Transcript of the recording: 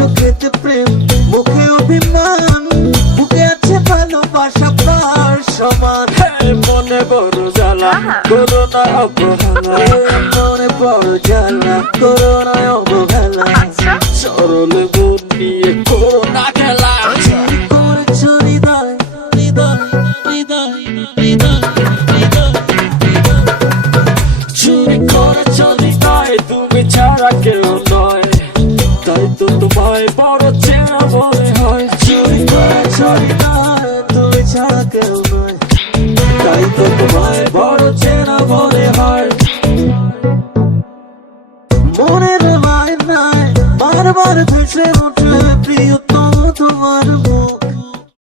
চোখেতে প্রেম, মুখে অভিমান, বুকে আছে ভালোবাসা প্রাণ সমান। মনে বড় জ্বালা, করোনা অবহেলা, মনে বড় জ্বালা, করোনা অবহেলা, সরল মন নিয়ে করোনা খেলা। চুরি করেছ হৃদয়, হৃদয়, হৃদয়, হৃদয়, হৃদয়, হৃদয়। চুরি করেছ হৃদয়, তুমি ছাড়া কেউ নয়, তাই তো তোমায় বড় চেনা মনে হয়। চুরি করেছ হৃদয়, তুমি ছাড়া কেউ নয়, তাই তো তোমায় বড় চেনা মনে হয়। মনের মায় নাই বারবার ভেসে উঠে